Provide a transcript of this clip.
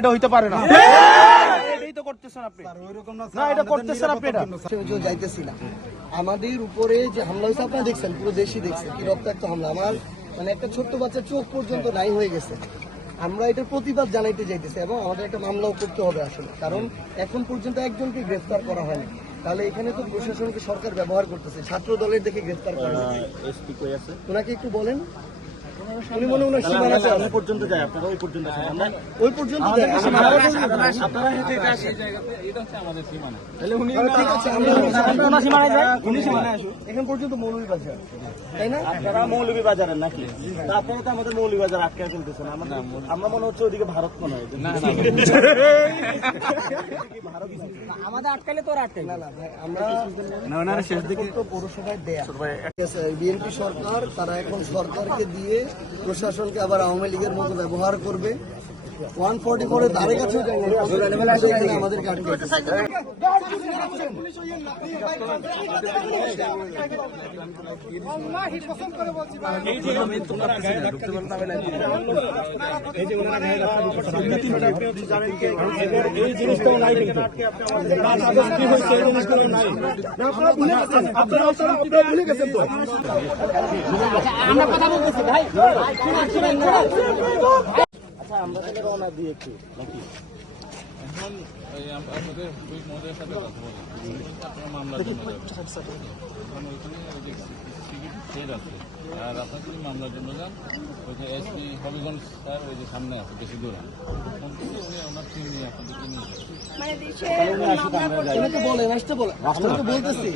এটা হইতে পারে না, এটাই তো করতেছেন আপনি। না, এটা করতেছেন আপনি, এটা যাইতেছি না। আমাদের উপরে যে হামলা হয়েছে আপনারা দেখছেন, পুরো দেশই দেখছে কি রক্তাক্ত হামলা। আমার মানে একটা ছোট্ট বাচ্চার চোখ পর্যন্ত নাই হয়ে গেছে। আমরা এটার প্রতিবাদ জানাইতে যাইতেছি এবং আমাদের একটা মামলাও করতে হবে আসলে, কারণ এখন পর্যন্ত একজনকে গ্রেফতার করা হয়নি। তাহলে এখানে তো প্রশাসনকে সরকার ব্যবহার করতেছে, ছাত্র দলের দেখে গ্রেফতার করা হয়েছে। ওনাকে একটু বলেন, উনি মনে হয় সীমানা আছে, ওই পর্যন্ত যায়, আপনারা ওই পর্যন্ত যায়, ওই পর্যন্ত যায়। আপনারা হেঁটে এটা আসেন, এটা হচ্ছে আমাদের সীমানা। তাহলে উনি ঠিক আছে, আমরা কোন সীমানায় যাই, উনি সীমানায় আসুন। এখান পর্যন্ত মৌলভীবাজার, তাই না? আপনারা মৌলভীবাজারের নাকি? আপনারা তো আমাদের মৌলভীবাজার আটকায় চলতেছেন। আমরা মনে হচ্ছে ওইদিকে ভারত মনে হয়, আমাদের আটকালে তো আটকাই না। না ভাই, আমরা শেষ দিকে পৌরসভায় দেয়া বিএনপি সরকার, তারা এখন সরকারকে দিয়ে প্রশাসনকে আবার আওয়ামী লীগের মতো ব্যবহার করবে। 144 ধারে কাছেও আমাদেরকে আমরা কথা বলতেছি ভাই। আমরা তাহলে রওনা দিয়ে একটু নাকি এখন আপনাদের ওই মহোদয়ের সাথে কথা বলি, আপনার মামলার জন্য কারণ ওইখানে ওই যে সিকিউরিটি সেট আছে। আর আপনার যদি মামলার জন্য যান, ওই যে এসপি হবিগঞ্জ স্যার ওই যে সামনে আছে, বেশি দূর ফোন করলে উনি ওনার টিম নিয়ে আপনাদেরকে নিয়ে যাবেন। বলেন, আসতে বলেন, আমরা তো বলতেছি।